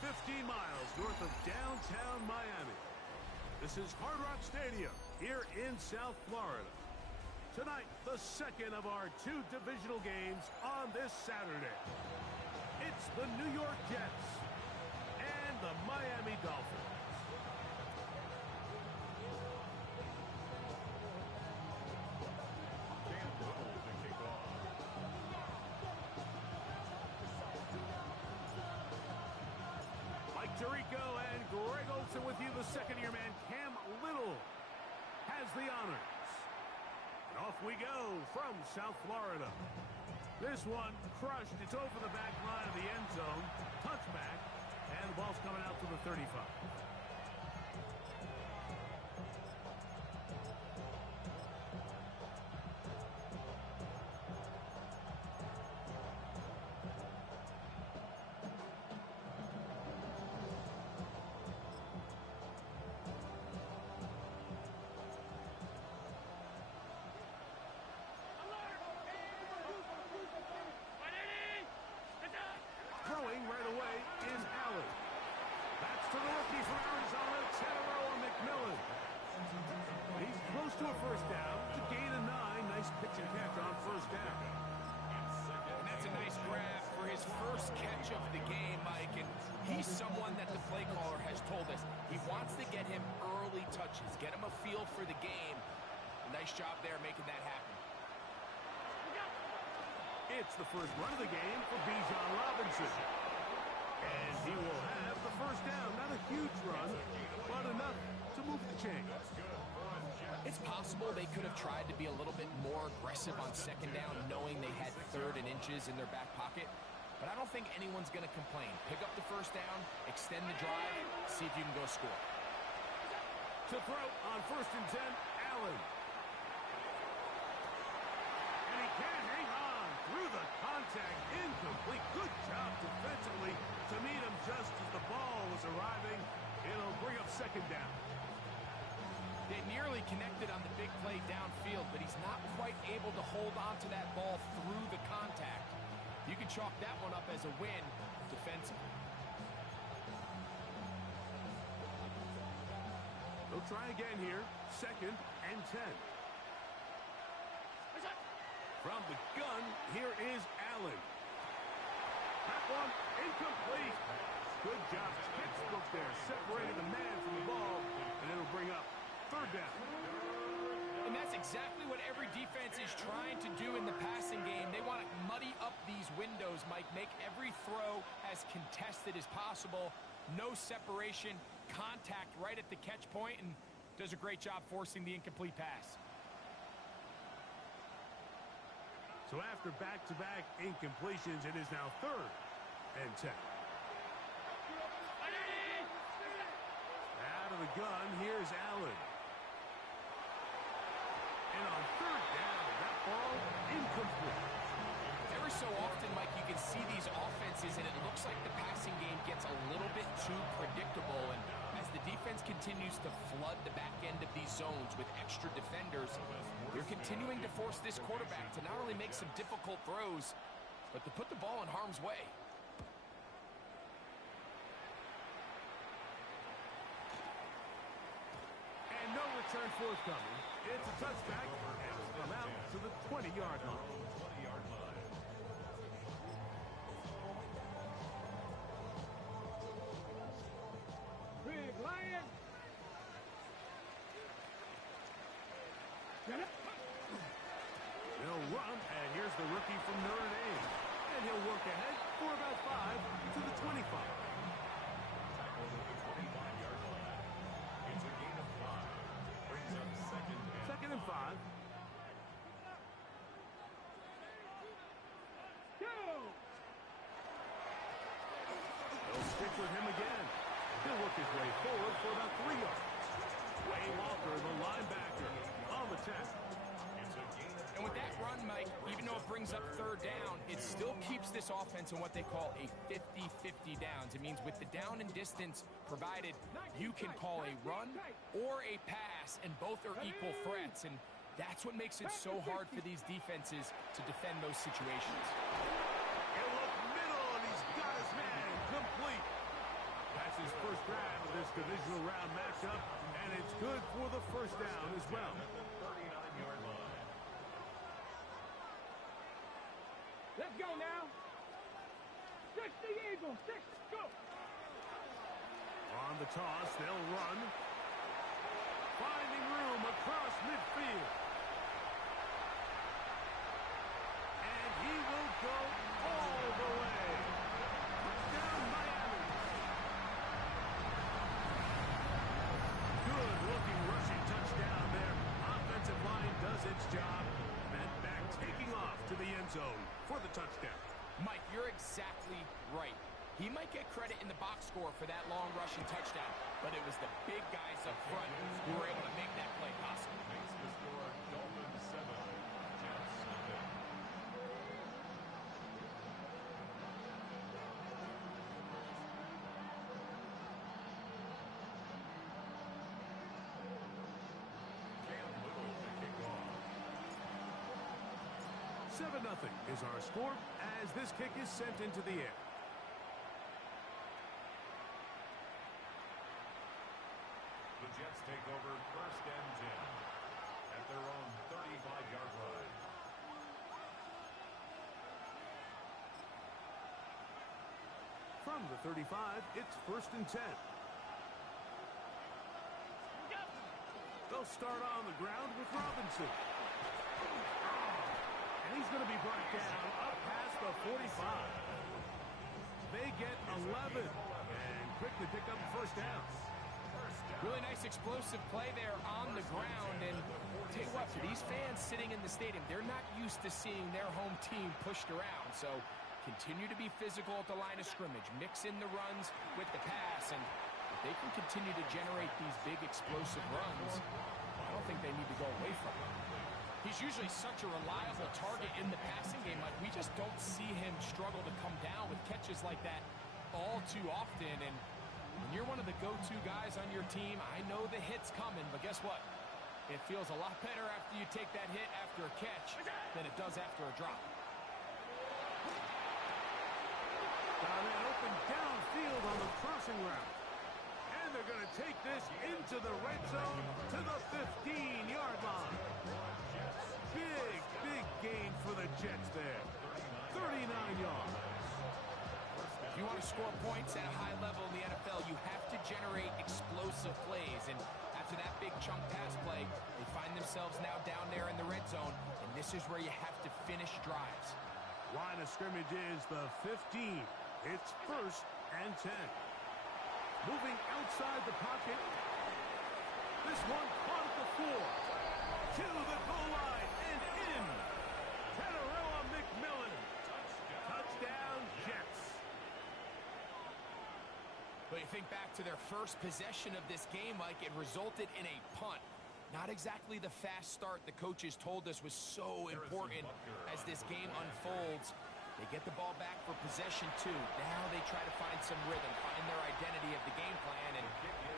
15 miles north of downtown Miami. This is Hard Rock Stadium here in South Florida. Tonight, the second of our two divisional games on this Saturday. It's the New York Jets and the Miami Dolphins. Mike Tirico and Greg Olson with you. The second-year man, Cam Little, has the honors. And off we go from South Florida. This one crushed. It's over the back line of the end zone. Touchback. And the ball's coming out to the 35. Throwing right away is Allen. That's to the rookie from Arizona, Teteroa McMillan. He's close to a first down. The gain of 9. Nice pitch and catch on first down. And that's a nice grab for his first catch of the game, Mike. And he's someone that the play caller has told us he wants to get him early touches, get him a feel for the game. Nice job there making that happen. It's the first run of the game for Bijan Robinson. And he will have the first down. Not a huge run, but enough to move the chains. It's possible they could have tried to be a little bit more aggressive on second down, knowing they had 3rd and inches in their back pocket. But I don't think anyone's going to complain. Pick up the first down, extend the drive, see if you can go score. To throw on 1st and 10, Allen. And he can't hang on. Through the contact, incomplete. Good job defensively to meet him just as the ball was arriving. It'll bring up second down. They nearly connected on the big play downfield, but he's not quite able to hold on to that ball through the contact. You can chalk that one up as a win defensively. They'll try again here. 2nd and 10. From the gun, here is Allen. That one incomplete. Good job. Textbook there. Separating the man from the ball. And it'll bring up 3rd down. And that's exactly what every defense is trying to do in the passing game. They want to muddy up these windows, Mike. Make every throw as contested as possible. No separation. Contact right at the catch point. And does a great job forcing the incomplete pass. So after back-to-back incompletions, it is now 3rd and 10. Out of the gun, here's Allen. And on 3rd down, that ball incomplete. Every so often, Mike, you can see these offenses, and it looks like the passing game gets a little bit too predictable. And as the defense continues to flood the back end of these zones with extra defenders, they're continuing to force this quarterback to not only make some difficult throws, but to put the ball in harm's way. And no return forthcoming. It's a touchback, and it'll come out to the 20-yard line. Big Lion. They'll run, and here's the rookie from Notre Dame. And he'll work ahead for about 5 to the 25. Tackle at the 25-yard line. It's a gain of 5. Brings up 2nd and 5. They'll stick with him again. He'll work his way forward for about 3 yards. Wayne Walker, the linebacker, on the 10. And with that run, Mike, even though it brings up 3rd down, it still keeps this offense in what they call a 50-50 downs. It means with the down and distance provided, you can call a run or a pass, and both are equal threats. And that's what makes it so hard for these defenses to defend those situations. He'll look middle, and he's got his man complete. this divisional round matchup, and it's good for the first down as well. At the 39-yard line. Let's go now. 6 the Eagles. 6, go. On the toss, they'll run. Finding room across midfield. And he will go all the way. Touchdown, Miami. Good-looking rushing touchdown there. Offensive line does its job. And back taking off to the end zone for the touchdown. Mike, you're exactly right. He might get credit in the box score for that long rushing touchdown, but it was the big guys up front who were able to make that play possible. Makes the score Dolphins 7, Jets nothing. Cam Little to kick off. 7-0 is our score as this kick is sent into the air. The Jets take over 1st and 10 at their own 35-yard line. From the 35, it's 1st and 10. They'll start on the ground with Robinson. And he's going to be brought down up past the 45. They get 11 and quickly pick up first down. Really nice explosive play there on the ground. And tell you what, for these fans sitting in the stadium, they're not used to seeing their home team pushed around. So continue to be physical at the line of scrimmage. Mix in the runs with the pass. And if they can continue to generate these big explosive runs, I don't think they need to go away from him. He's usually such a reliable target in the passing game. Like, we just don't see him struggle to come down with catches like that all too often. And when you're one of the go-to guys on your team, I know the hit's coming, but guess what? It feels a lot better after you take that hit after a catch than it does after a drop. Got it open downfield on the crossing route. And they're going to take this into the red zone to the 15-yard line. Big gain for the Jets there. 39 yards. If you want to score points at a high level in the NFL, you have to generate explosive plays. And after that big chunk pass play, they find themselves now down there in the red zone. And this is where you have to finish drives. Line of scrimmage is the 15. It's 1st and 10. Moving outside the pocket. This one caught at the 4. To the goal line and in. Tenerella McMillan. Touchdown, Jets. But you think back to their first possession of this game, Mike, it resulted in a punt. Not exactly the fast start the coaches told us was so important as this game unfolds. They get the ball back for possession 2. Now they try to find some rhythm, find their identity of the game plan, and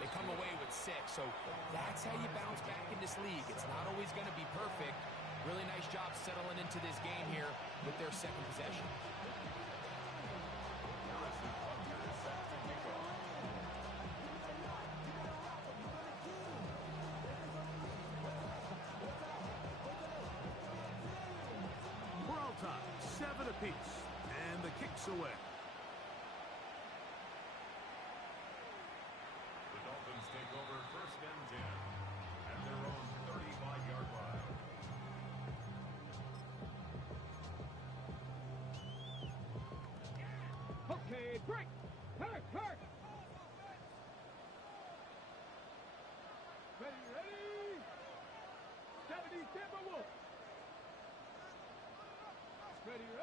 they come away with 6. So that's how you bounce back in this league. It's not always going to be perfect. Really nice job settling into this game here with their second possession. We're all tied, 7 apiece, and the kick's away. The Dolphins take over 1st and 10 at their own 35-yard line. Okay, break. Hurt. Ready. 70 Timberwolves. Ready. His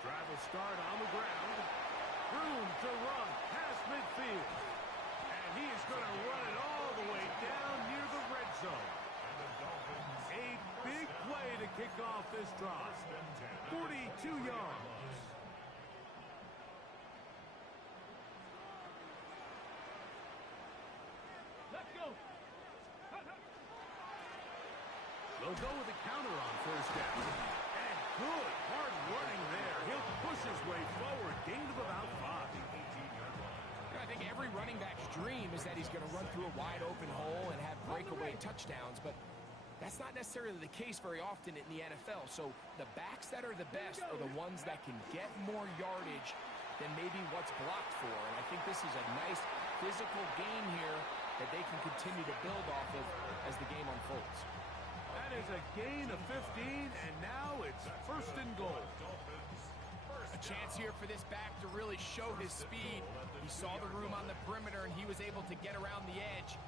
drive will start on the ground. Room to run past midfield. And he is going to run it all the way down near the red zone. And the Dolphins A big play to kick off this drive. 42 yards. Let's go. They'll go with a counter on 1st down. And good hard running there. He'll push his way forward. Gain of about 5. I think every dream is that he's going to run through a wide open hole and have breakaway touchdowns, but that's not necessarily the case very often in the NFL. So the backs that are the best are the ones that can get more yardage than maybe what's blocked for. And I think this is a nice physical game here that they can continue to build off of as the game unfolds. That is a gain of 15, and now it's first and goal. A chance here for this back to really show his speed. He saw the room on the perimeter, and he was able to get around the edge.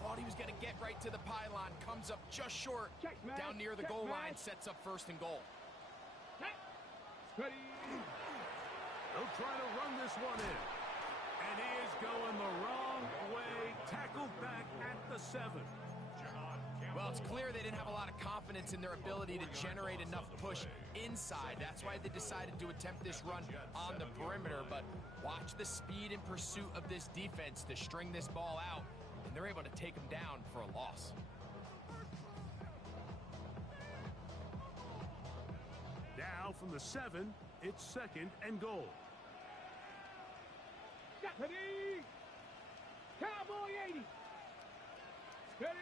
Thought he was going to get right to the pylon. Comes up just short. Down near the goal line. Sets up first and goal. Ready. They'll try to run this one in. And he is going the wrong way. Tackled back at the 7. Well, it's clear they didn't have a lot of confidence in their ability to generate enough push inside. That's why they decided to attempt this run on the perimeter. But watch the speed and pursuit of this defense to string this ball out. And they're able to take him down for a loss. Now from the 7, it's second and goal. Ready. Cowboy 80. Ready.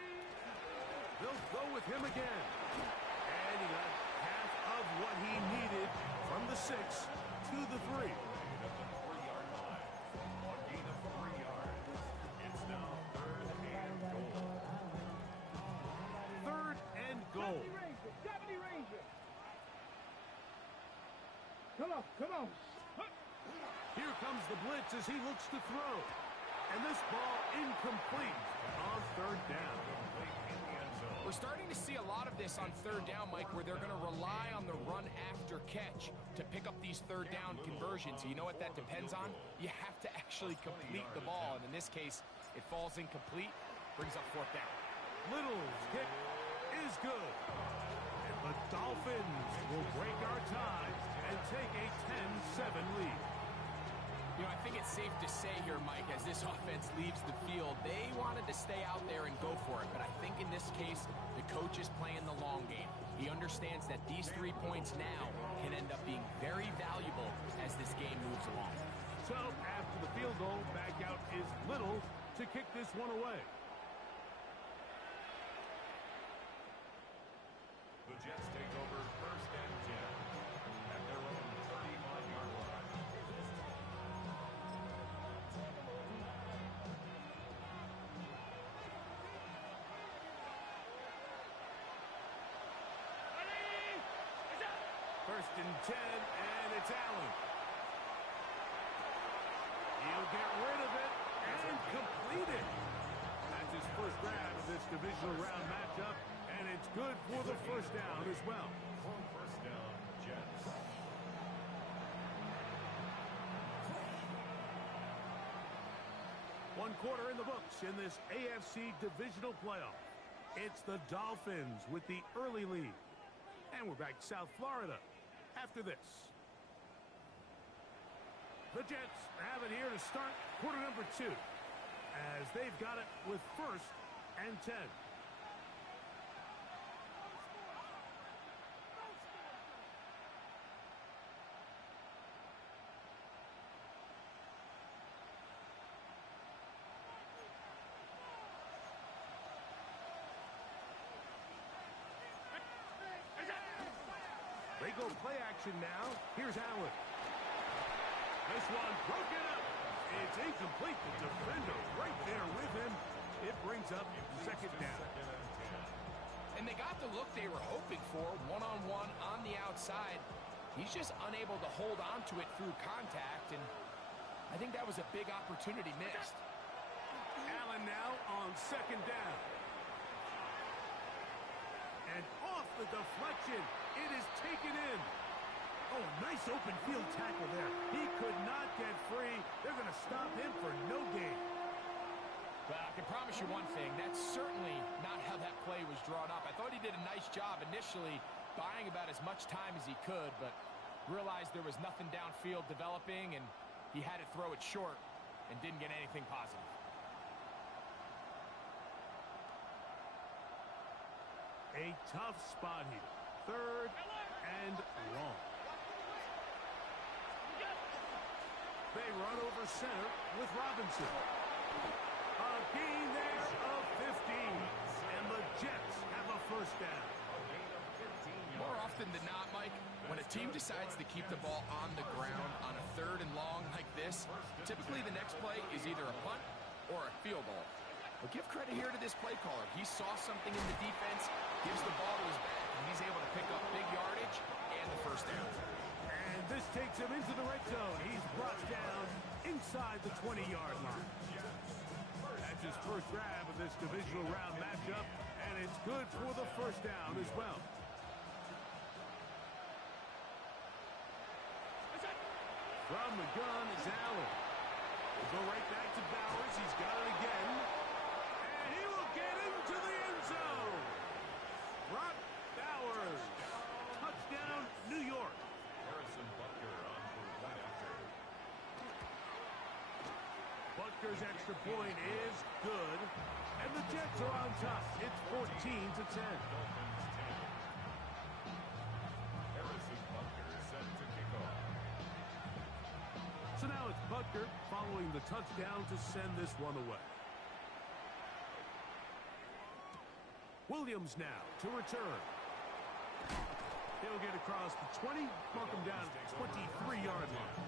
They'll go with him again. And he got half of what he needed from the 6 to the 3. Come on. Here comes the blitz as he looks to throw. And this ball incomplete on third down. We're starting to see a lot of this on third down, Mike, where they're going to rely on the run after catch to pick up these third down conversions. You know what that depends on? You have to actually complete the ball. And in this case, it falls incomplete, brings up fourth down. Little's kick is good. And the Dolphins will break our tie and take a 10-7 lead. You know, I think it's safe to say here, Mike, as this offense leaves the field, they wanted to stay out there and go for it. But I think in this case, the coach is playing the long game. He understands that these 3 points now can end up being very valuable as this game moves along. So after the field goal, back out is Little to kick this one away. The Jets take over first and 10 at their own 35-yard line. First and 10, and it's Allen. He'll get rid of it and complete it. That's his first grab of this divisional round matchup, and it's good for the first down as well. First down, Jets. One quarter in the books in this AFC divisional playoff. It's the Dolphins with the early lead. And we're back to South Florida after this. The Jets have it here to start quarter number 2 as they've got it with first and 10. They go play action now. Here's Allen. This one broken up. It's incomplete. The defender right there with him. It brings up second down. And they got the look they were hoping for, one-on-one on the outside. He's just unable to hold on to it through contact, and I think that was a big opportunity missed. Allen now on second down. And off the deflection, it is taken in. Oh, nice open field tackle there. He could not get free. They're going to stop him for no gain. Well, I can promise you one thing. That's certainly not how that play was drawn up. I thought he did a nice job initially buying about as much time as he could, but realized there was nothing downfield developing, and he had to throw it short and didn't get anything positive. A tough spot here. Third and long. They run over center with Robinson. gain there of 15. And the Jets have a first down. More often than not, Mike, when a team decides to keep the ball on the ground on a 3rd and long like this, typically the next play is either a punt or a field goal. But give credit here to this play caller. He saw something in the defense, gives the ball to his back, and he's able to pick up big yardage and the first down. And this takes him into the red zone. He's brought down inside the 20-yard line. That's his first grab of this divisional round matchup, and it's good for the first down as well. From the gun is Allen. We'll go right back to Bowers. He's got it again. And he will get into the end zone. Brock Bowers. Touchdown, New York. Butker's extra point is good. And the Jets are on top. It's 14-10. So now it's Butker following the touchdown to send this one away. Williams now to return. He'll get across the 20, mark him down at the 23-yard line.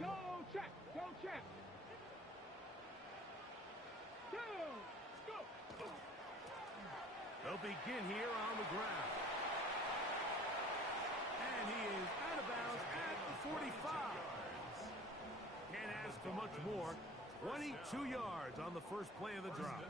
Go check. Go check. Go. Go. They'll begin here on the ground. And he is out of bounds at the 45. Can't ask for much more. 22 yards on the first play of the drive.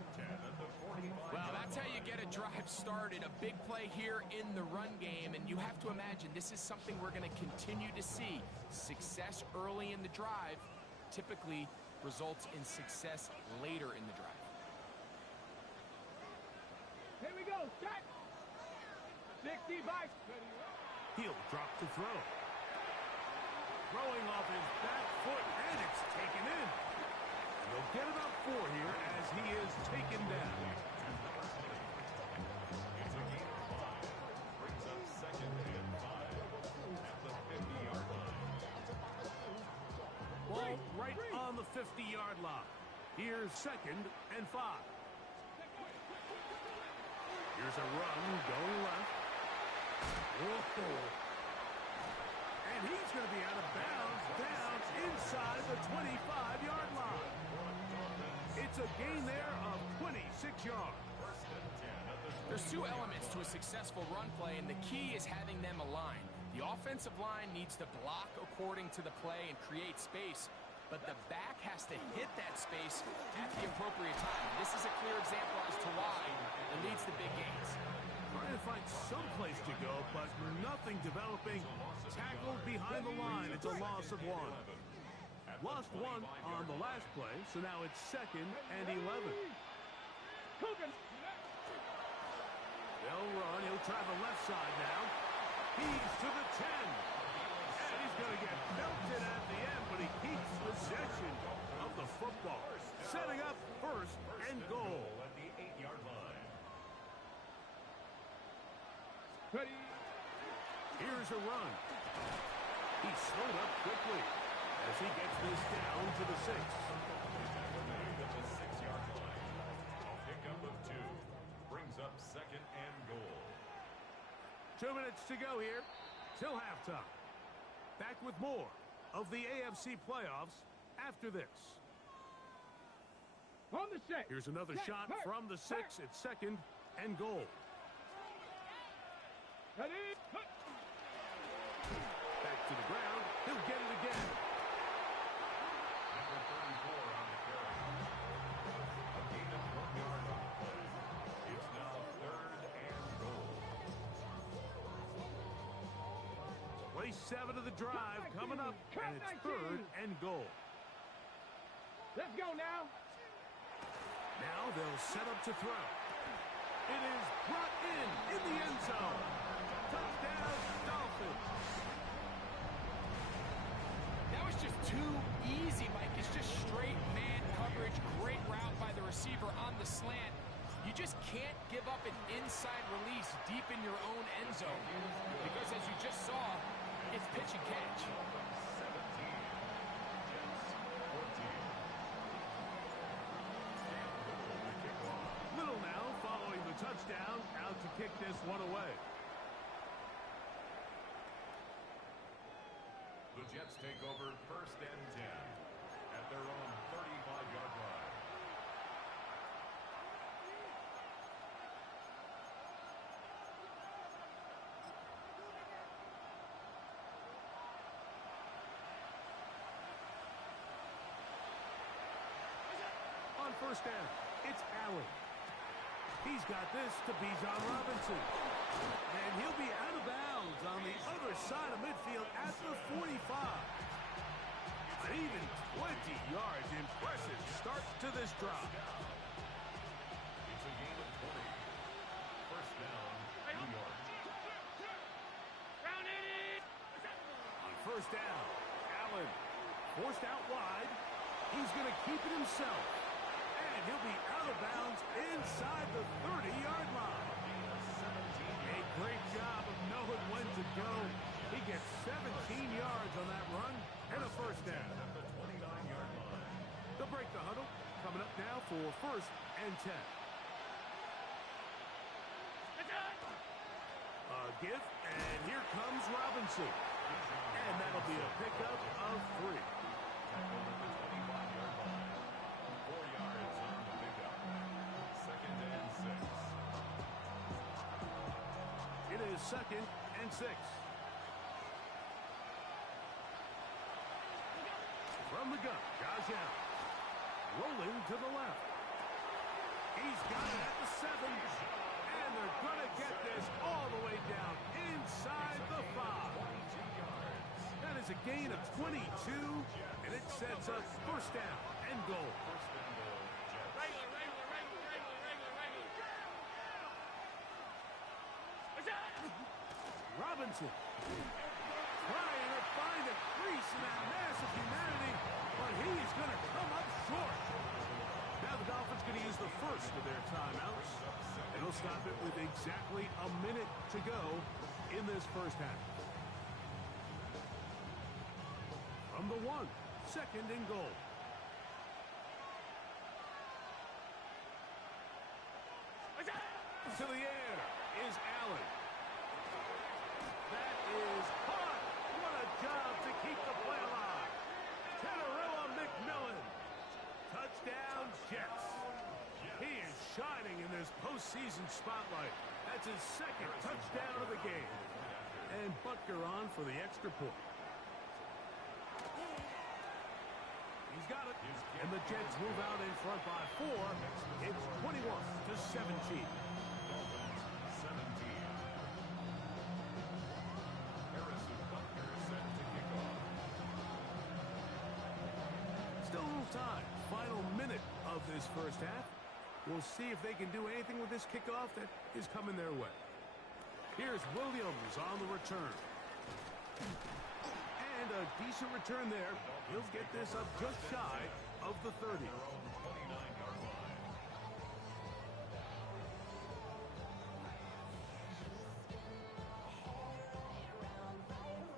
Well, that's how you get a drive started. A big play here in the run game, and you have to imagine this is something we're going to continue to see. Success early in the drive typically results in success later in the drive. Here we go. Set. 60 by. He'll drop to throw. Throwing off his back foot, and it's taken in. And they'll get about 4 here as he is taken down. It's a gain of 5. Brings up 2nd and 5 at the 50-yard line. Ball right on the 50-yard line. Here's 2nd and 5. Here's a run going left. Whoa. And he's going to be out of bounds down inside the 25-yard line. It's a gain there of 26 yards. There's 2 elements to a successful run play, and the key is having them aligned. The offensive line needs to block according to the play and create space, but the back has to hit that space at the appropriate time. This is a clear example as to why it leads to big gains. Trying to find some place to go, but nothing developing. Tackled behind the line. It's a loss of 1. Lost 1 on the last play, so now it's 2nd and 11. They'll run. He'll try the left side now. He's to the 10. And he's going to get belted at the end, but he keeps possession of the football. Setting up 1st and goal. At the 8-yard line. Ready. Here's a run. He slowed up quickly as he gets this down to the 6. At the 6-yard line. A pickup of 2. Brings up 2nd and goal. 2 minutes to go here till halftime. Back with more of the AFC playoffs after this. On the 6. Here's another shot from the 6. It's 2nd and goal. Ready. Back to the ground. He'll get it again. Number 34 on the carry. A gain of 1 yard on the play. It's now 3rd and goal. Play 7 of the drive coming up, and it's 3rd and goal. Let's go now. Now they'll set up to throw. It is brought in the end zone. Touchdown, Dolphins. That was just too easy, Mike. It's just straight man coverage. Great route by the receiver on the slant. You just can't give up an inside release deep in your own end zone. Because as you just saw, it's pitch and catch. Little now following the touchdown, out to kick this one away. The Jets take over 1st and 10 at their own 35-yard line. On 1st down, it's Allen. He's got this to Bijan Robinson. And he'll be out of bounds on the other side of midfield at the 45. An even 20 yards. Impressive start to this drive. It's a gain of 20. 1st down, New York. On 1st down, Allen forced out wide. He's going to keep it himself. And he'll be out of bounds inside the 30-yard line. A great job of knowing when to go. He gets 17 yards on that run and a 1st down. At the 29-yard line. They'll break the huddle. Coming up now for 1st and 10. A give, and here comes Robinson. And that'll be a pickup of 3. Tackled at the 25-yard line. 4 yards on the pickup. 2nd and 6. It is 2nd and 6. From the gun, Josh Allen. Rolling to the left. He's got it at the 7. And they're going to get this all the way down inside the 5. That is a gain of 22, and it sets up 1st down and goal. Robinson trying to find a crease in that mass of humanity, but he's going to come up short. Now the Dolphins going to use the first of their timeouts, and they'll stop it with exactly a minute to go in this 1st half. From the 1, 2nd and goal. To the air is Allen. That is caught. What a job to keep the play alive. Tenorilla McMillan. Touchdown, Jets. He is shining in this postseason spotlight. That's his 2nd touchdown of the game. And Butker on for the extra point. He's got it. And the Jets move out in front by 4. It's 21-17. Still a little time. Final minute of this 1st half. We'll see if they can do anything with this kickoff that is coming their way. Here's Williams on the return. And a decent return there. He'll get this up just shy of the 30.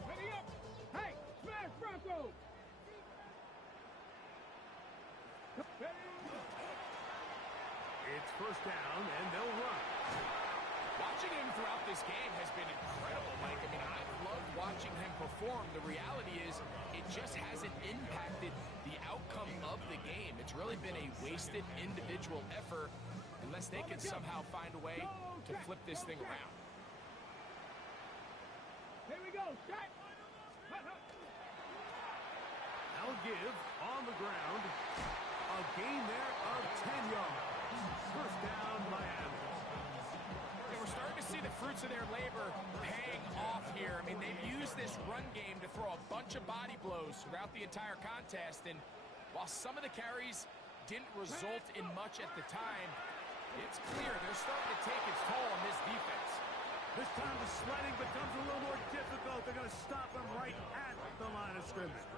Ready up! Hey, smash Bronco! It's 1st down, and they'll run. Watching him throughout this game has been incredible, Mike. I mean, I've loved watching him perform. The reality is it just hasn't impacted the outcome of the game. It's really been a wasted individual effort unless they can somehow find a way to flip this thing around. Here we go, shot! Now give on the ground. A gain there of 10 yards. 1st down, Miami. And we're starting to see the fruits of their labor paying off here. I mean, they've used this run game to throw a bunch of body blows throughout the entire contest. And while some of the carries didn't result in much at the time, it's clear they're starting to take its toll on this defense. This time the sledding becomes a little more difficult. They're going to stop him right at the line of scrimmage.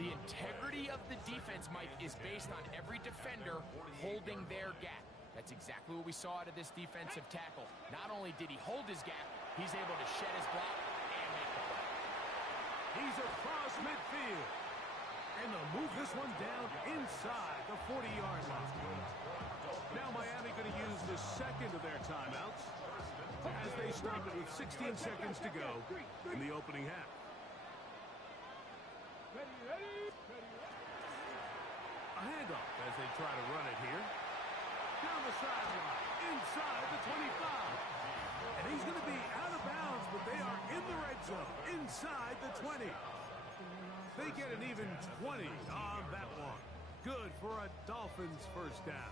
The integrity of the defense, Mike, is based on every defender holding their gap. That's exactly what we saw out of this defensive tackle. Not only did he hold his gap, he's able to shed his block and make the play. He's across midfield. And they'll move this one down inside the 40-yard line. Now Miami going to use the second of their timeouts as they stop it with 16 seconds to go in the opening half. A handoff as they try to run it here. Down the sideline, inside the 25. And he's going to be out of bounds, but they are in the red zone, inside the 20. They get an even 20 on that one. Good for a Dolphins first down.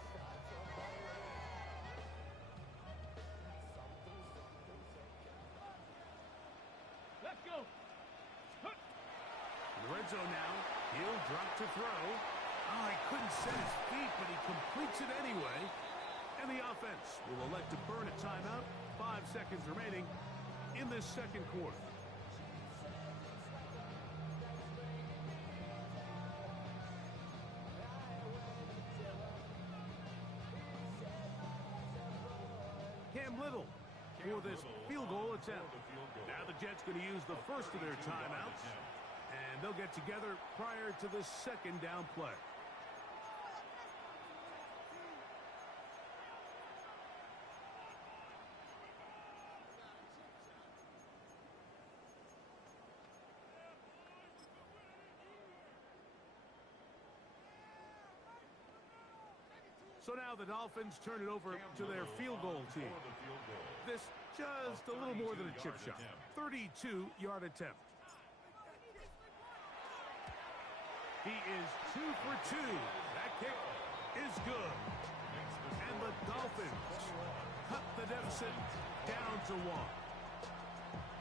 Let's go. In the red zone now, he'll drop to throw. Oh, he couldn't set his feet, but he completes it anyway. And the offense will elect to burn a timeout. 5 seconds remaining in this second quarter. Cam Little for this field goal attempt. Now the Jets going to use the first of their timeouts, and they'll get together prior to the second down play. So now the Dolphins turn it over to their field goal team. This just a little more than a chip shot. 32-yard attempt. He is 2 for 2. That kick is good. And the Dolphins cut the deficit down to 1.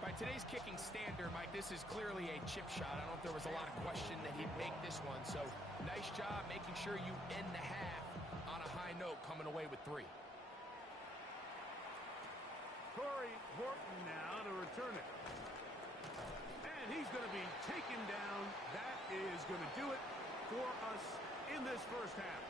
By today's kicking standard, Mike, this is clearly a chip shot. I don't know if there was a lot of question that he'd make this one. So nice job making sure you end the half on a high note, coming away with 3. Corey Horton now to return it. And he's going to be taken down. That is going to do it for us in this first half.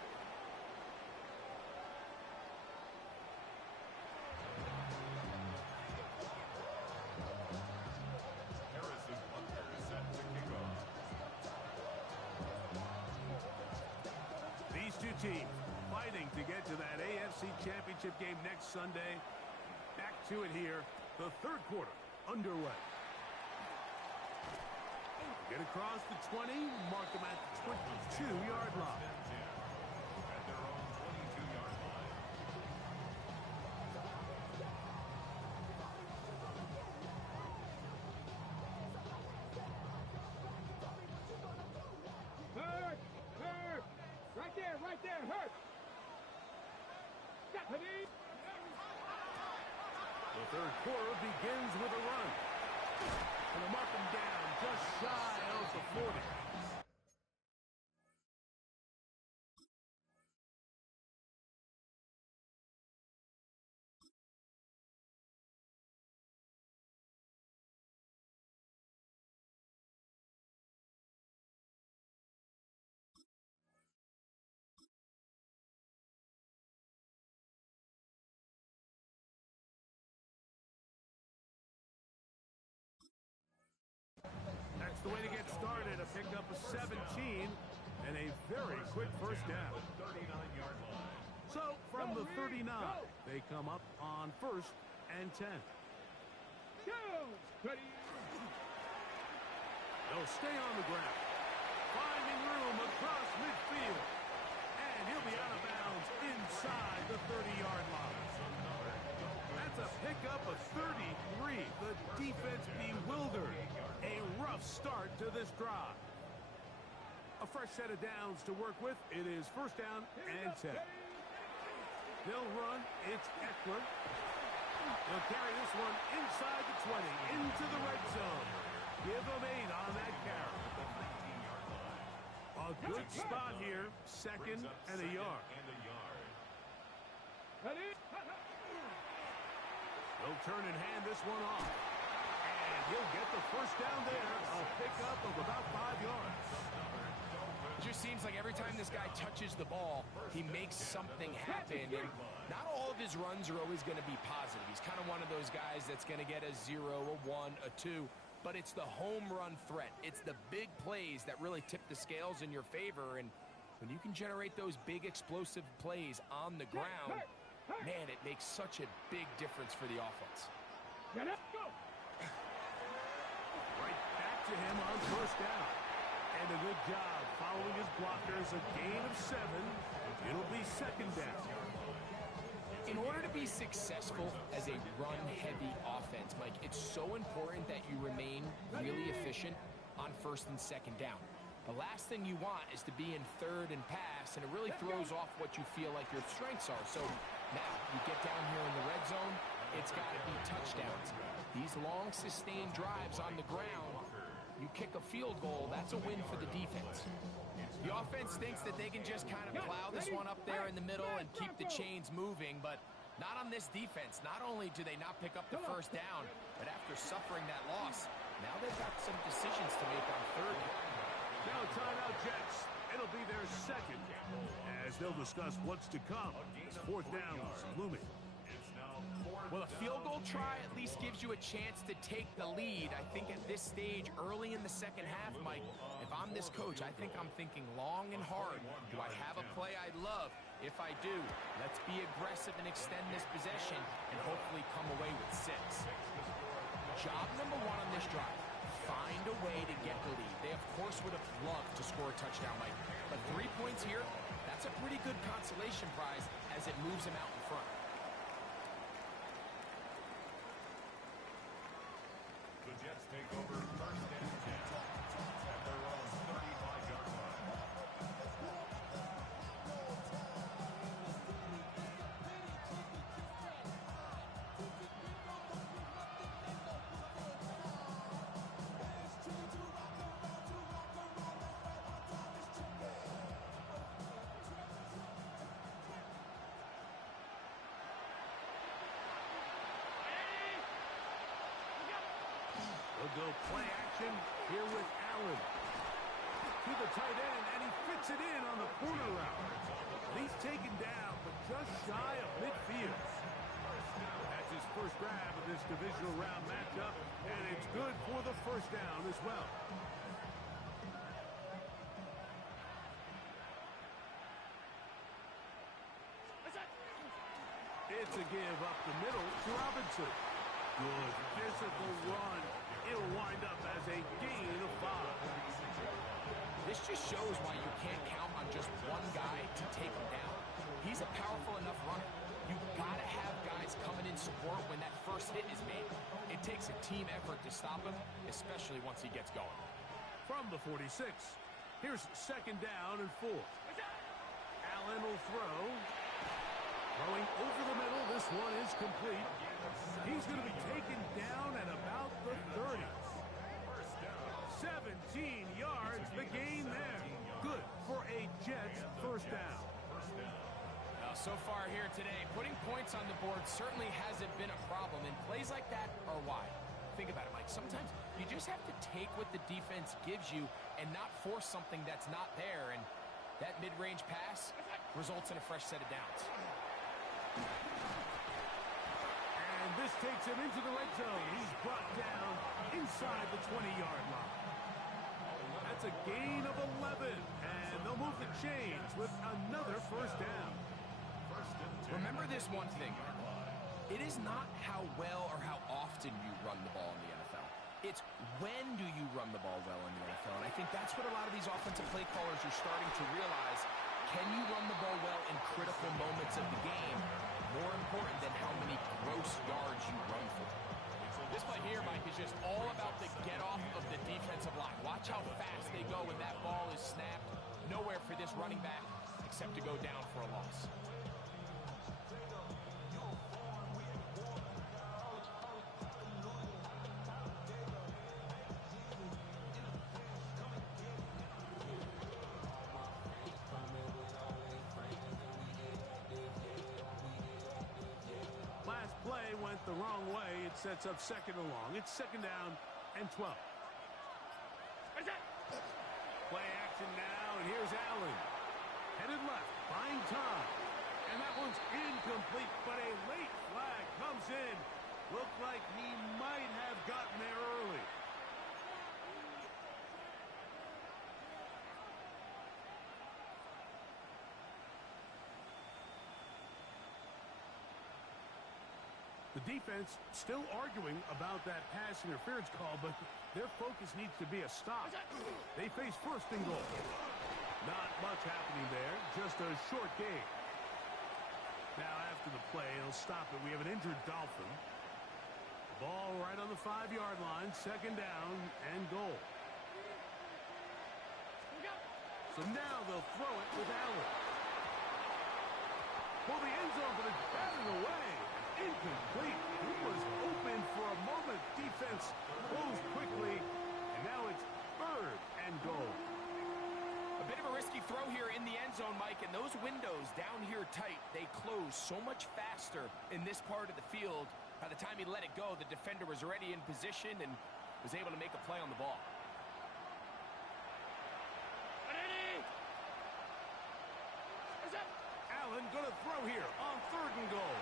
These two teams fighting to get to that AFC Championship game next Sunday. Back to it here. The third quarter underway. Get across the 20, mark them at the 22-yard line. At their own 22-yard line. Hurt! Hurt! Right there, hurt! The third quarter begins with a run. And they'll mark them down just shy of the 40. That's the way to get started. A pickup of 17 and a very quick first down. 39-yard line. So from the 39, they come up on 1st and 10. They'll stay on the ground, finding room across midfield, and he'll be out of bounds inside the 30-yard line. That's a pickup of 33. The defense bewildered. A rough start to this drive. A fresh set of downs to work with. It is first down and 10. They'll run. It's Eckler. They'll carry this one inside the 20, into the red zone. Give them 8 on that carry. A good spot here. Second and a yard. They'll turn and hand this one off. And he'll get the first down there. A pickup of about 5 yards. Just seems like every time this guy touches the ball, he makes something happen. And not all of his runs are always going to be positive. He's kind of one of those guys that's going to get a 0, a 1, a 2. But it's the home run threat. It's the big plays that really tip the scales in your favor. And when you can generate those big explosive plays on the ground, man, it makes such a big difference for the offense. Get up, go. Right back to him on first down. And a good job following his blockers. A gain of 7. It'll be second down. In order to be successful as a run-heavy offense, Mike, it's so important that you remain really efficient on first and second down. The last thing you want is to be in third and pass, and it really throws off what you feel like your strengths are. So now you get down here in the red zone, it's got to be touchdowns. These long, sustained drives on the ground, you kick a field goal, that's a win for the defense. The offense thinks that they can just kind of plow this one up there in the middle and keep the chains moving, but not on this defense. Not only do they not pick up the first down, but after suffering that loss, now they've got some decisions to make on third down. Now timeout, Jets. It'll be their second as they'll discuss what's to come. Fourth down is looming. Well, a field goal try at least gives you a chance to take the lead. I think at this stage, early in the second half, Mike, if I'm this coach, I think I'm thinking long and hard. Do I have a play I love? If I do, let's be aggressive and extend this possession and hopefully come away with 6. Job number 1 on this drive, find a way to get the lead. They, of course, would have loved to score a touchdown, Mike. But 3 points here, that's a pretty good consolation prize as it moves them out in front. The Jets take over first and 10 at their own 35-yard line. They'll go play action here with Allen. To the tight end, and he fits it in on the corner route. He's taken down, but just shy of midfield. That's his first grab of this divisional round matchup, and it's good for the first down as well. It's a give up the middle to Robinson. Good physical run. It'll wind up as a gain of 5. This just shows why you can't count on just one guy to take him down. He's a powerful enough runner. You've got to have guys coming in support when that first hit is made. It takes a team effort to stop him, especially once he gets going. From the 46, here's second down and 4. Allen will throw. Throwing over the middle, this one is complete. He's going to be taken down at about the 30. 17 yards, the gain there. Good for a Jets first down. So far here today, putting points on the board certainly hasn't been a problem, and plays like that are why. Think about it, Mike. Sometimes you just have to take what the defense gives you and not force something that's not there, and that mid-range pass results in a fresh set of downs. And this takes him into the red zone. He's brought down inside the 20-yard line. That's a gain of 11, and they'll move the chains with another first down. Remember this one thing. It is not how well or how often you run the ball in the NFL. It's when do you run the ball well in the NFL. And I think that's what a lot of these offensive play callers are starting to realize. Can you run the ball well in critical moments of the game? More important than how many gross yards you run for. This play here, Mike, is just all about the get-off of the defensive line. Watch how fast they go when that ball is snapped. Nowhere for this running back except to go down for a loss. Went the wrong way. It sets up second and long. It's second down and 12. Play action now, and here's Allen. Headed left, buying time. And that one's incomplete, but a late flag comes in. Looked like he might have gotten there early. The defense still arguing about that pass interference call, but their focus needs to be a stop. They face first and goal. Not much happening there, just a short game. Now after the play, he'll stop it. We have an injured Dolphin. Ball right on the 5-yard line, second down and goal. So now they'll throw it with Allen. Well, the end zone, but it's batted away. Incomplete. He was open for a moment. Defense closed quickly, and now it's third and goal. A bit of a risky throw here in the end zone, Mike, and those windows down here tight, they close so much faster in this part of the field. By the time he let it go, the defender was already in position and was able to make a play on the ball. Allen going to throw here on third and goal.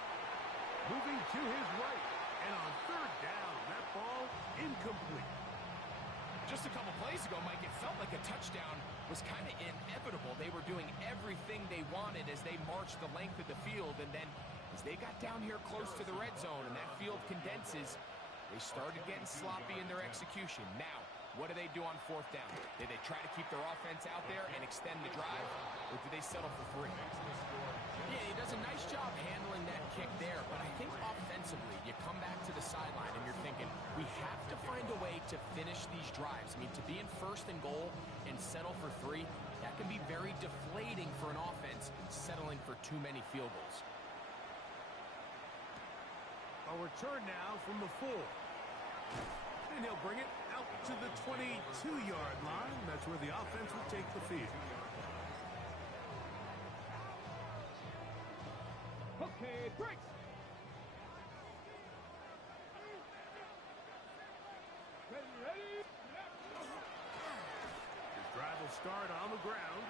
Moving to his right, and on third down, that ball incomplete. Just a couple plays ago, Mike, it felt like a touchdown was kind of inevitable. They were doing everything they wanted as they marched the length of the field, and then as they got down here close to the red zone and that field condenses, they started getting sloppy in their execution. Now, what do they do on fourth down? Did they try to keep their offense out there and extend the drive, or do they settle for 3? Yeah, he does a nice job handling that kick there, but I think offensively, you come back to the sideline and you're thinking, we have to find a way to finish these drives. I mean, to be in first and goal and settle for 3, that can be very deflating for an offense settling for too many field goals. A return now from the 4. And he'll bring it out to the 22-yard line. That's where the offense will take the field. Okay, break. Ready. His drive will start on the ground.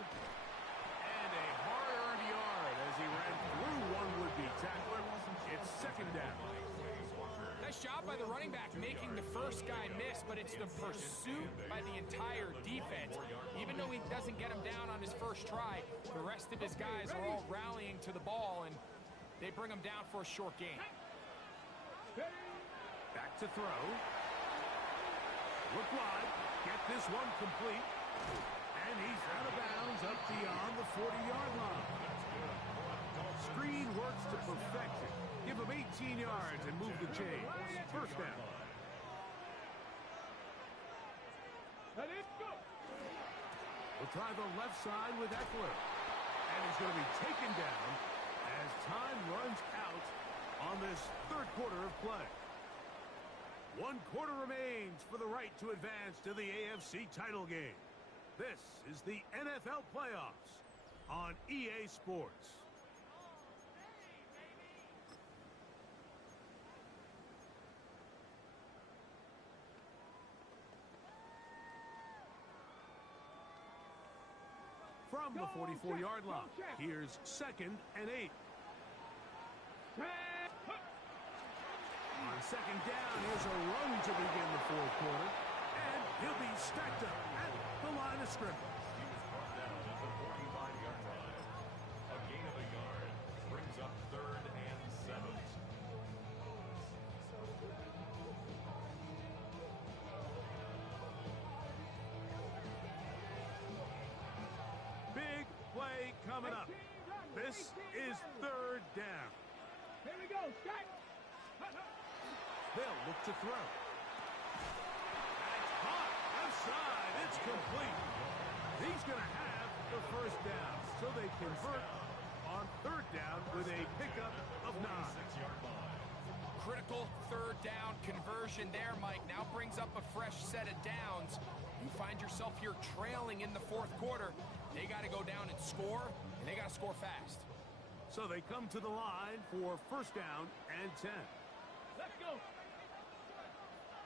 And a hard-earned yard as he ran through one would-be tackler. It's second down. Nice job by the running back making the first guy miss, but it's the pursuit by the entire defense. Even though he doesn't get him down on his first try, the rest of his guys are all rallying to the ball, and they bring him down for a short gain. Back to throw. Look wide. Get this one complete. And he's out of bounds up beyond the 40-yard line. Screen works to perfection. Give him 18 yards and move the chains. First down. Let it go. We'll try the left side with Eckler. And he's going to be taken down as time runs out on this third quarter of play. 1 quarter remains for the right to advance to the AFC title game. This is the NFL playoffs on EA Sports. From the 44-yard line, here's second and 8. On second down, here's a run to begin the fourth quarter. And he'll be stacked up at the line of scrimmage. He was brought down at the 45-yard line. A gain of a yard brings up third and 7. Big play coming up. This is third down. Here we go, Scott. They'll look to throw. That's hot. Left side. It's complete. He's going to have the first down. So they convert on third down with a pickup of 9. Critical third down conversion there, Mike. Now brings up a fresh set of downs. You find yourself here trailing in the fourth quarter. They got to go down and score, and they got to score fast. So they come to the line for first down and 10. Let's go.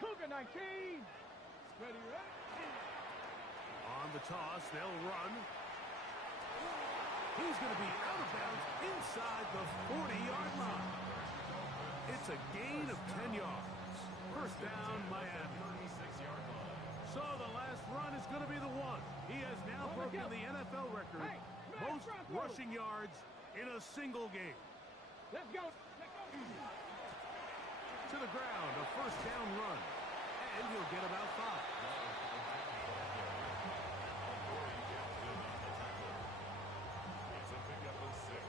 Cougar 19. Ready. On the toss, they'll run. He's going to be out of bounds inside the 40-yard line. It's a gain of 10 yards. First down, Miami. So the last run is going to be the one. He has now broken the NFL record, most rushing yards in a single game. Let's go. To the ground, a first down run. And he'll get about 5. It's a pickup of 6.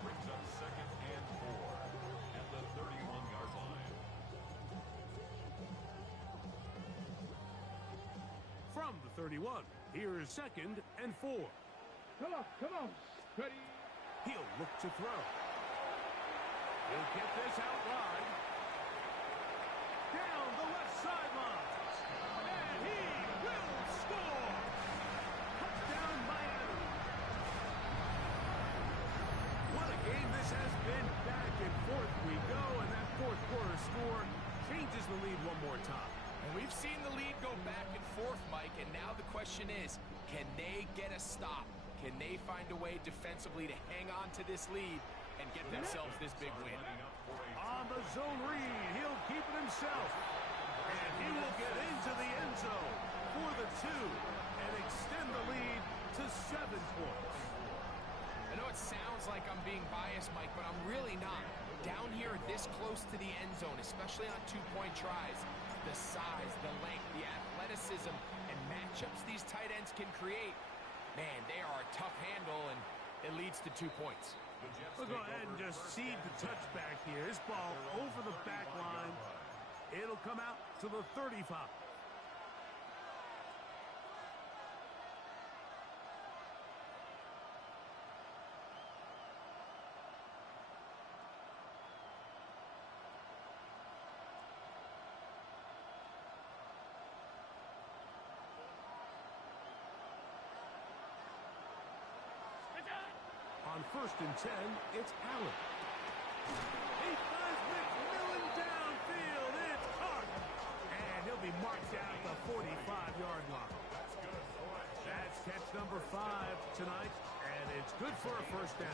Brings up second and 4 at the 31-yard line. From the 31, here is second and 4. Come on. Ready. He'll look to throw. He'll get this out wide. Down the left sideline. And he will score. Touchdown, Miami. What a game this has been. Back and forth we go, and that fourth quarter score changes the lead one more time. And we've seen the lead go back and forth, Mike, and now the question is, can they get a stop? Can they find a way defensively to hang on to this lead and get themselves this big win? On the zone read, he'll keep it himself. And he will get into the end zone for the 2 and extend the lead to 7 points. I know it sounds like I'm being biased, Mike, but I'm really not. Down here this close to the end zone, especially on 2-point tries, the size, the length, the athleticism, and matchups these tight ends can create, man, they are a tough handle, and it leads to 2 points. We'll go ahead and just seed the touchback here. This ball over the back line. It'll come out to the 35. On first and 10, it's Allen. He finds McMillan downfield. It's caught. And he'll be marked down at the 45-yard line. That's catch number 5 tonight, and it's good for a first down.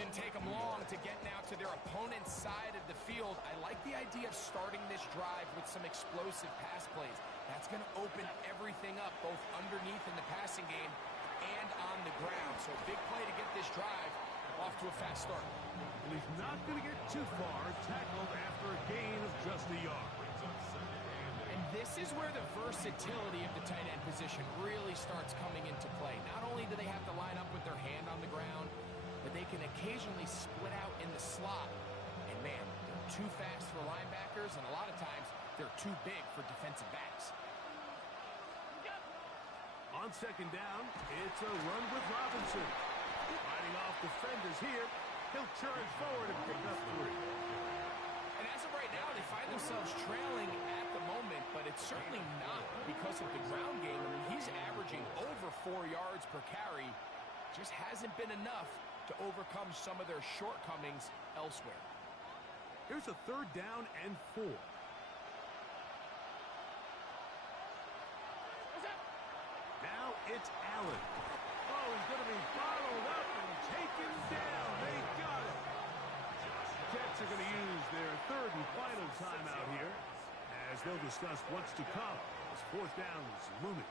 Didn't take them long to get now to their opponent's side of the field. I like the idea of starting this drive with some explosive pass plays. That's going to open everything up, both underneath in the passing game and on the ground. So big play to get this drive off to a fast start. And he's not going to get too far, tackled after a gain of just a yard. And this is where the versatility of the tight end position really starts coming into play. Not only do they have to line up with their hand on the ground, but they can occasionally split out in the slot. And man, they're too fast for linebackers, and a lot of times they're too big for defensive backs. On second down, it's a run with Robinson. Fighting off defenders here. He'll charge forward and pick up 3. And as of right now, they find themselves trailing at the moment, but it's certainly not because of the ground game. I mean, he's averaging over 4 yards per carry. Just hasn't been enough to overcome some of their shortcomings elsewhere. Here's a third down and 4. Now it's Allen. Oh, he's going to be bottled up and taken down. They got it. Jets are going to use their third and final timeout here as they'll discuss what's to come as fourth down is looming.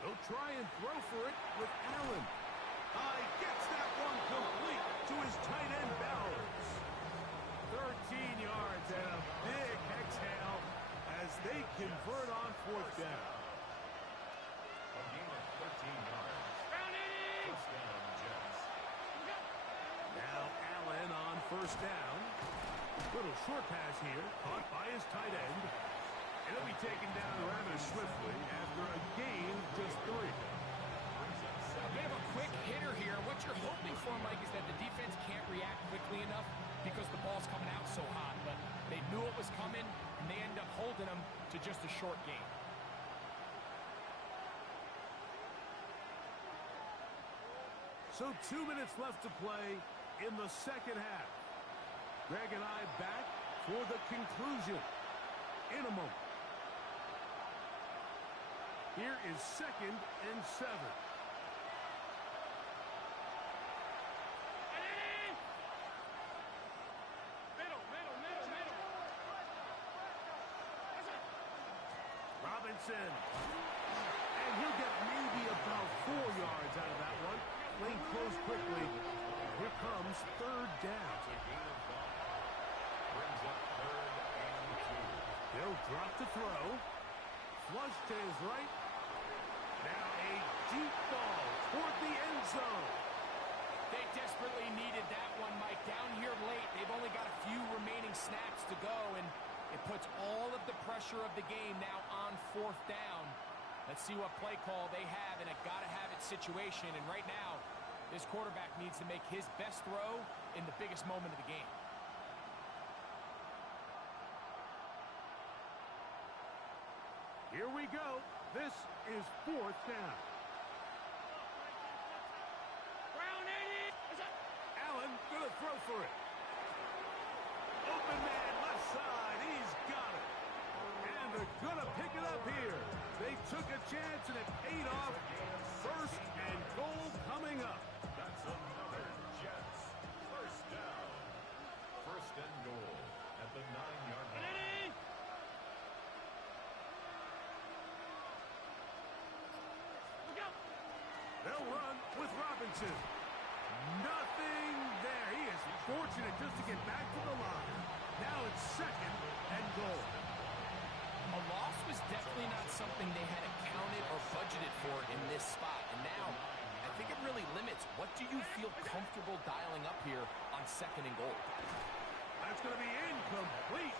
They'll try and throw for it with Allen. He gets that one complete to his tight end Bowers. 13 yards and a big exhale as they convert on fourth down. A gain of 13 yards. First down, Jets. Now Allen on first down. Little short pass here, caught by his tight end. And he'll be taken down rather swiftly after a gain of just 3. A bit of a quick hitter here. What you're hoping for, Mike, is that the defense can't react quickly enough because the ball's coming out so hot. But they knew it was coming, and they end up holding them to just a short gain. So 2 minutes left to play. in the second half. Greg and I back for the conclusion in a moment. Here is 2nd and 7. Robinson. And he'll get maybe about 4 yards out of that one. Lane closed quickly. Here comes 3rd down. Brings up 3rd and 2. He'll drop to throw. Flush to his right. Now a deep ball toward the end zone. They desperately needed that one, Mike. Down here late, they've only got a few remaining snaps to go, and it puts all of the pressure of the game now on 4th down. Let's see what play call they have in a gotta-have-it situation. And right now, this quarterback needs to make his best throw in the biggest moment of the game. Here we go. This is 4th down. Allen gonna throw for it. Open man, left side. He's got it. And they're gonna pick it up here. They took a chance and it paid off. 1st and goal coming up. That's another Jets 1st down. 1st and goal at the 9-yard line. They'll run with Robinson. Nothing there. He is fortunate just to get back to the line. Now it's 2nd and goal. A loss was definitely not something they had accounted or budgeted for in this spot. And now, I think it really limits what do you feel comfortable dialing up here on 2nd and goal. That's going to be incomplete.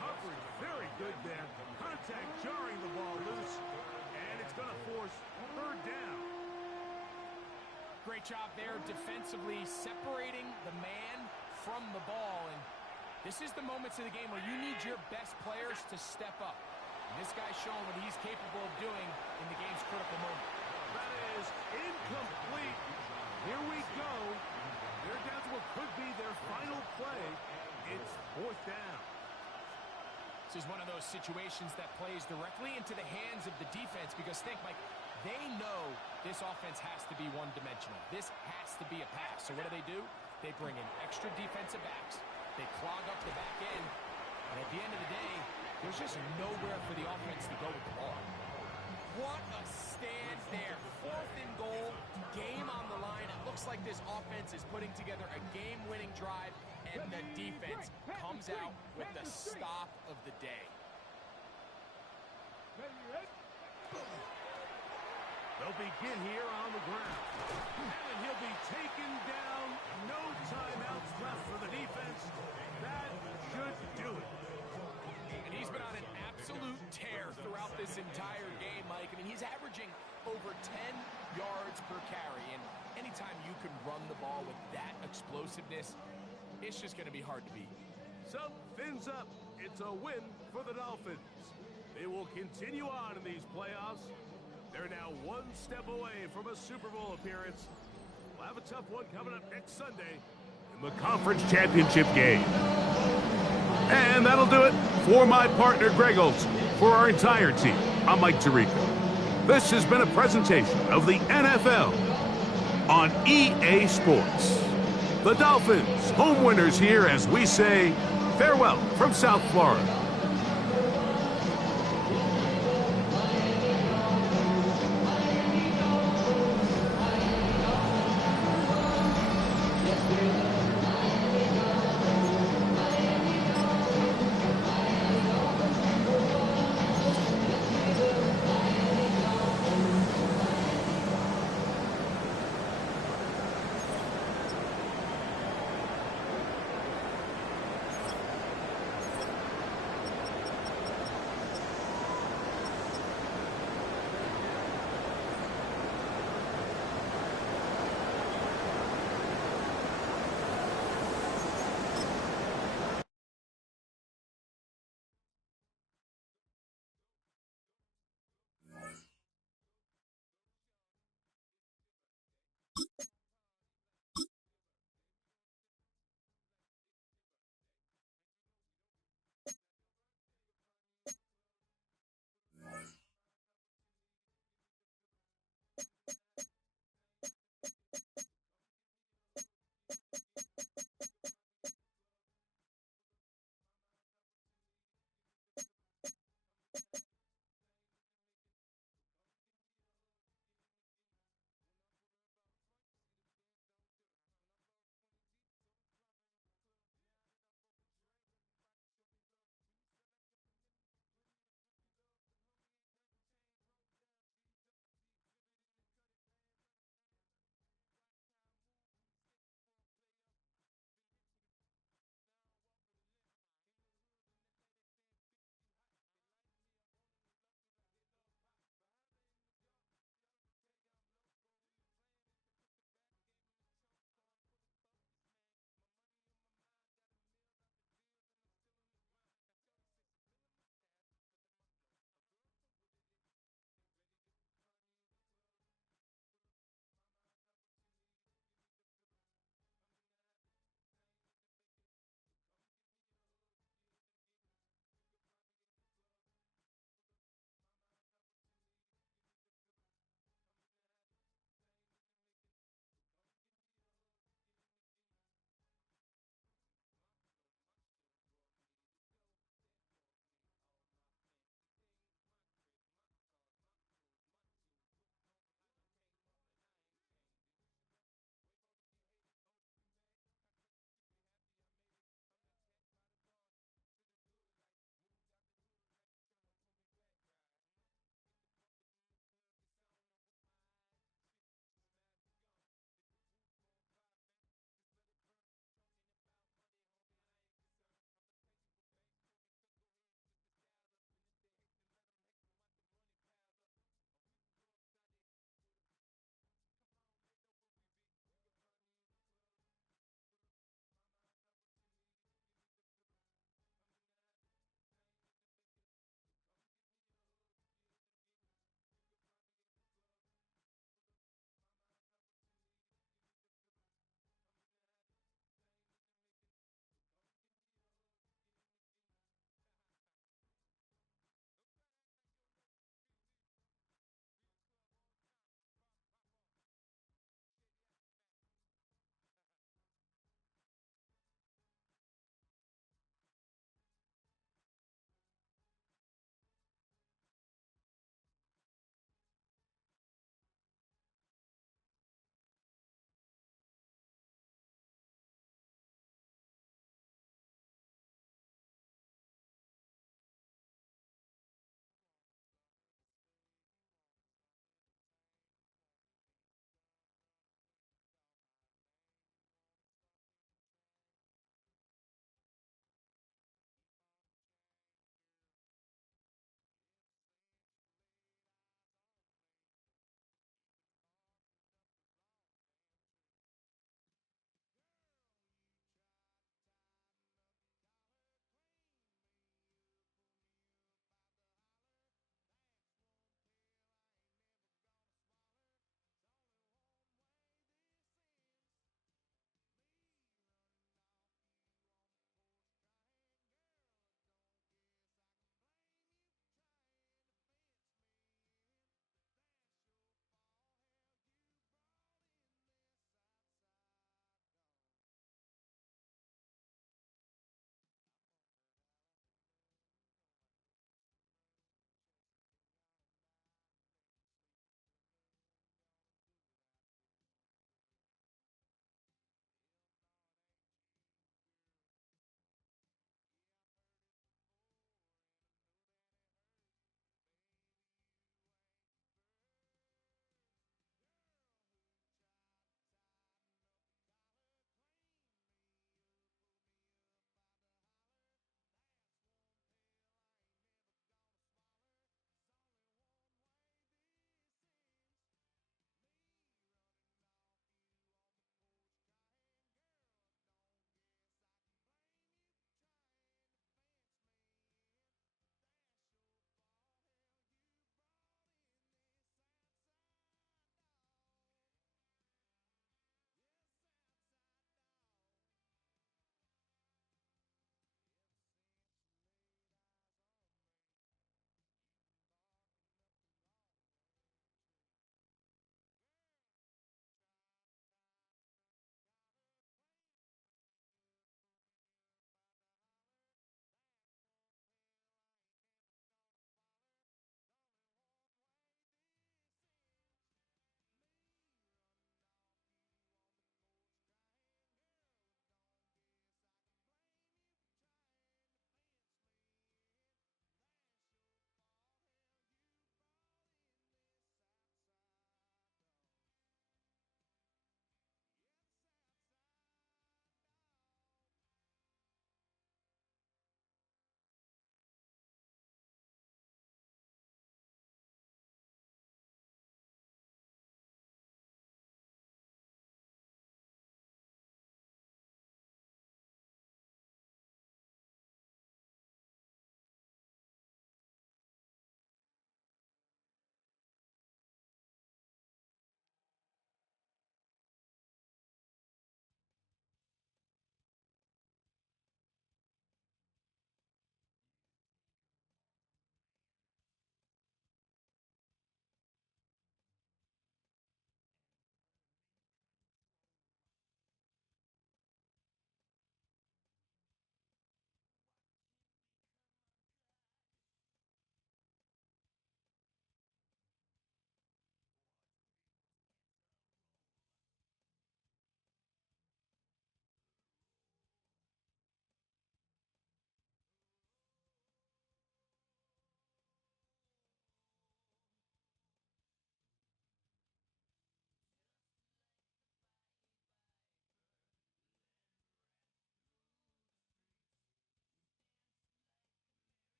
Coverage very good there. Contact jarring the ball loose. And it's going to force 3rd down. Great job there defensively, separating the man from the ball. And this is the moments of the game where you need your best players to step up. And this guy's showing what he's capable of doing in the game's critical moment. That is incomplete. Here we go. They're down to what could be their final play. It's 4th down. This is one of those situations that plays directly into the hands of the defense because think, Mike, they know this offense has to be one-dimensional. This has to be a pass. So what do? They bring in extra defensive backs. They clog up the back end. And at the end of the day, there's just nowhere for the offense to go with the ball. What a stand there. 4th and goal, game on the line. It looks like this offense is putting together a game-winning drive, and the defense comes out with the stop of the day. They'll begin here on the ground. And he'll be taken down. No timeouts left for the defense. That should do it. And he's been on an absolute tear throughout this entire game, Mike. I mean, he's averaging over 10 yards per carry. And anytime you can run the ball with that explosiveness, it's just going to be hard to beat. So, fins up. It's a win for the Dolphins. They will continue on in these playoffs. They're now 1 step away from a Super Bowl appearance. We'll have a tough one coming up next Sunday in the Conference Championship game. And that'll do it for my partner, Greg Olson. For our entire team, I'm Mike Tirico. This has been a presentation of the NFL on EA Sports. The Dolphins, home winners here as we say farewell from South Florida.